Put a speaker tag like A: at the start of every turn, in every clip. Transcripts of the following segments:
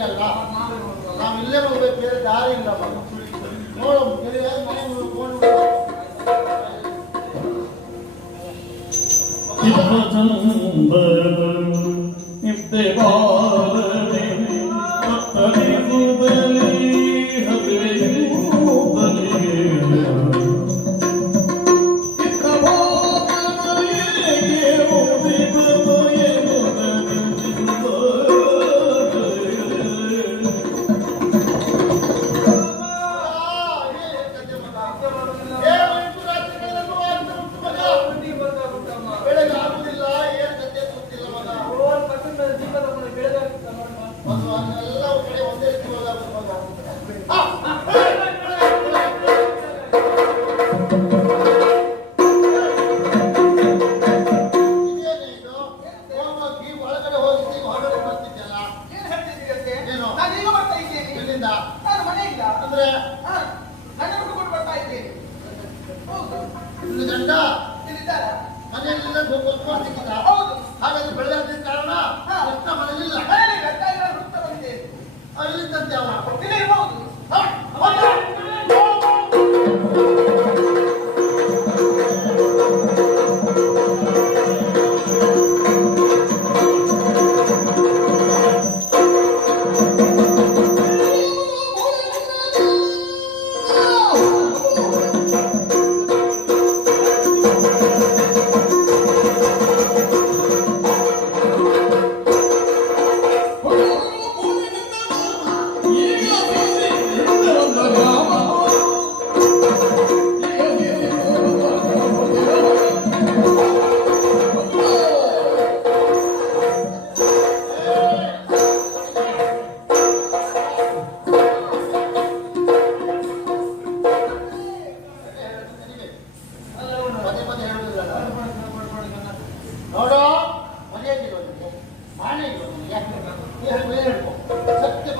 A: తెలియాలి నా ఇల్లే పోయి పేరు దారి మూలం తెలియాలి మనం ఇప్పుడు ಮನೆಯಲ್ಲಿಲ್ಲ ಹಾಗಾದ್ರೆ ಬೆಳೆದ ಕಾರಣ? ಮನೆಯಲ್ಲಿಲ್ಲ. ಹೇಳ್ಕೊ ಸತ್ಯ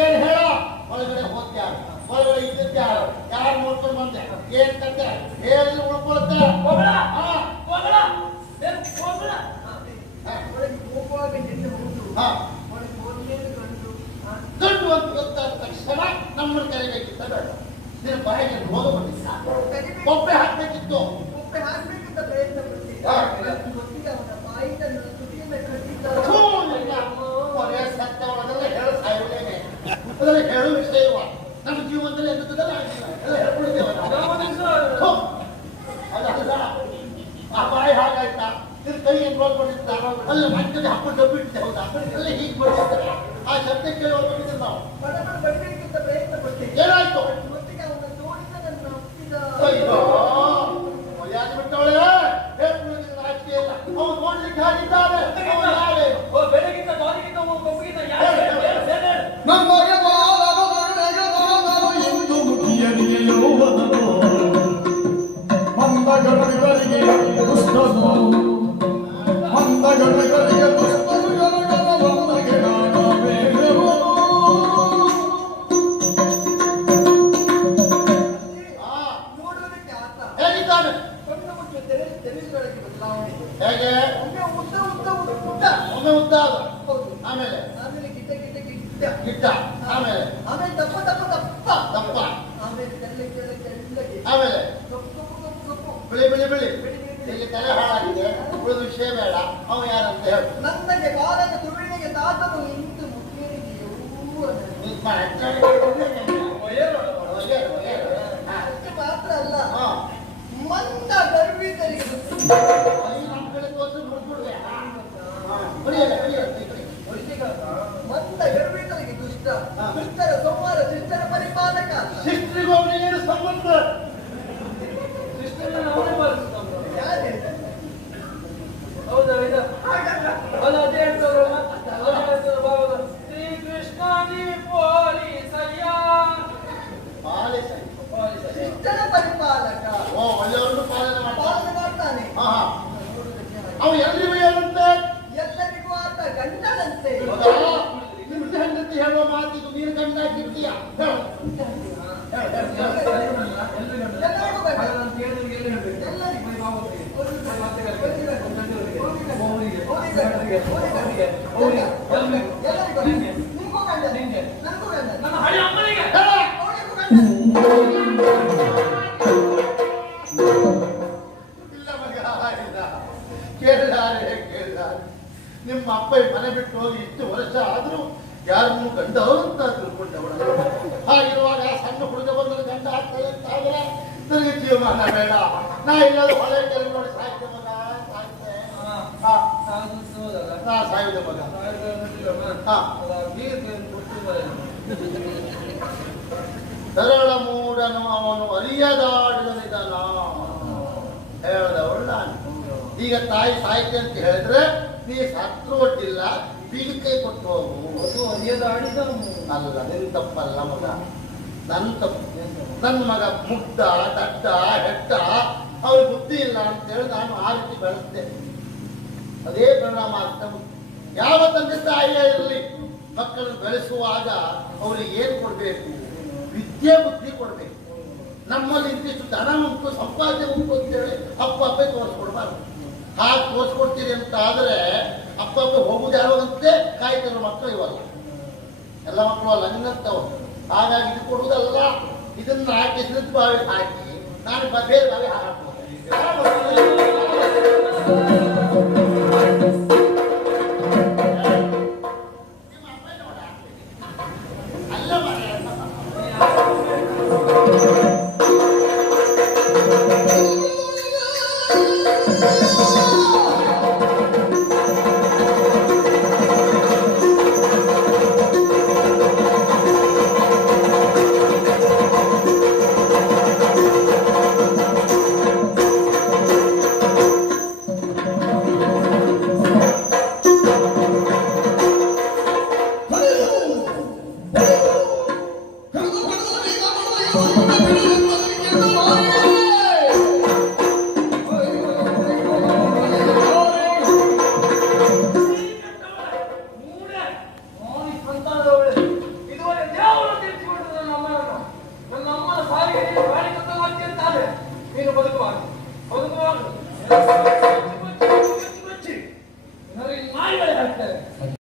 A: ಏನ್ ಹೇಳೋ? ಒಳಗಡೆ ಹೋಗ್ತ್ಯಾರು ಒಳಗಡೆ ಇದ್ದಿದ್ದ್ಯಾರು ಯಾರು ನೋಡ್ಕೊಂಡು ಬಂದೆ? ಏನ್ ತಂದೆ ಹೇಳಿದ್ರೆ ಹಾ. ಗಂಡು ಅಂತ ಗೊತ್ತಾದ ತಕ್ಷಣ ನಮ್ಮನ್ನ ಕರಿಬೇಕಿತ್ತ. ಬೇಡ ನಿನ್ನ ಬಾಯಿಗೆ ರೋಗ ಬಂದಿಲ್ಲ ಒಪ್ಪೆ ಹಾಕ್ಬೇಕಿತ್ತು. ಥೂ, Take it. ಆಮೇಲೆ ಗಿಡ್ಡ ಆಮೇಲೆ
B: ಆಮೇಲೆ ದಪ್ಪ ದಪ್ಪ ದಪ್ಪ
A: ದಪ್ಪ.
B: ಆಮೇಲೆ ತೆಳ್ಳೆ ತೆಳ್ಳೆ ತೆಳ್ಳಗೆ.
A: ಆಮೇಲೆ
B: ಕಪ್ಪು ಕಪ್ಪು ಕಪ್ಪು
A: ಬಿಳಿ ಬಿಳಿ ಬಿಳಿ. ಇಲ್ಲಿ ತಲೆ ಹಾಳಾಗಿದೆ ಉಳಿದ ವಿಷಯ ಬೇಡ. ಅವ ಯಾರಂತ ಹೇಳು.
B: ನನಗೆ ಬಾಲನ ಗಂಡನಂತೆ
A: ಹೌದಾ? ನಿಮ್ ಹೆಂಡತಿ ಹೇಳುವ ಮಾತಿಗೆ ನೀನು ಗಂಡಾಗಿರ್ತೀಯ ಹೇಳು ಹೇಳು, ಹೇಳು, ಹೇಳು.
B: ಎಲ್ಲರಿಗೂ ಗಂಡ ಎಲ್ಲರಿಗೂ ಎಲ್ಲರಿಗೂ
A: ಅಪ್ಪ ಈ ಮನೆ ಬಿಟ್ಟು ಹೋಗಿ ಇಷ್ಟು ವರ್ಷ ಆದ್ರೂ ಯಾರನ್ನು ಗಂಡವರು ಅಂತ ತಿಳ್ಕೊಂಡವಳ ಹಾಗಿರುವಾಗ ಸಣ್ಣ ಹುಡುಗ ಬಂದ್ರೆ ಗಂಡ ಆಗ್ತದೆ ಅಂತ ಆದ್ರೆ ನನಗೆ ಜೀವಮಾನ ಬೇಡ ನಾ ಇಲ್ಲದ ಹೊಳೆ ಕೆರೆ ನೋಡಿ ಸಾಯ್ತೆ ಮಗ ಸಾಯ್ತೆ
C: ಹಾ.
A: ಹಾ,
C: ನಾನು ಸೋದರ.
A: ನಾ ಸಾಯುದೆ ಮಗ
C: ಸಾಯಿದ್ರೆ ನೋಡಿಲ್ಲಮ್ಮ?
A: ಹಾ.
C: ಅಲ್ಲ, ಗೀತೆ ಕೊಟ್ಟಿದ್ದಾರೆ.
A: ಸರಳ ಮೂಡನು ಅವನು ಅರಿಯದಾಡಿದ ನಿಧನ ಹೇಳ್ದವಳು ನಾನು ಈಗ ತಾಯಿ ಸಾಯ್ತೆ ಅಂತ ಹೇಳಿದ್ರೆ ನೀ ಸತ್ರು ಒಡ್ಡಿಲ್ಲ ಬೀಗ ಕೊಟ್ಟು ಹೋಗು. ಅಲ್ಲ ನಿನ್ ತಪ್ಪಲ್ಲ ಮಗ. ನನ್ ತಪ್ಪು. ನನ್ನ ಮಗ ಮುಗ್ಧ ದಡ್ಡ ಹೆಟ್ಟ ಅವ್ರಿಗೆ ಬುದ್ಧಿ ಇಲ್ಲ ಅಂತ ಹೇಳಿ ನಾನು ಆ ರೀತಿ ಬೆಳೆಸ್ದೆ. ಅದೇ ಪರಿಣಾಮ ಆಗ್ತಾ ಯಾವ ತಂದೆ ತಾಯಿಯೇ ಇರಲಿ ಮಕ್ಕಳನ್ನು ಬೆಳೆಸುವಾಗ ಅವರಿಗೆ ಏನು ಕೊಡ್ಬೇಕು? ವಿದ್ಯೆ ಬುದ್ಧಿ ಕೊಡ್ಬೇಕು. ನಮ್ಮಲ್ಲಿ ಇಂತಿಷ್ಟು ಧನ ಉಂಟು ಸಂಪಾದನೆ ಉಂಟು ಅಂತೇಳಿ ಅಪ್ಪ ಅಪ್ಪೆ ತೋರಿಸ್ಕೊಡ್ಬಾರ್ದು. ಹಾಗೆ ತೋರಿಸ್ಕೊಡ್ತೀರಿ ಅಂತ ಆದ್ರೆ ಅಪ್ಪ ಅಪ್ಪ ಹೋಗುದು ಯಾವಾಗಂತೆ ಕಾಯ್ತಿರೋ ಮಕ್ಕಳು ಇವಾಗ. ಎಲ್ಲ ಮಕ್ಕಳು ಅಲ್ಲ ಹಂಗಂತವು ಹಾಗಾಗಿ ಇದು ಕೊಡುವುದಲ್ಲ, ಇದನ್ನ ಹಾಕಿ ಬಾವಿ ಹಾಕಿ, ನಾನು ಬೇರೆ ಬಾವಿ ಹಾಕಿ
C: certo, cara.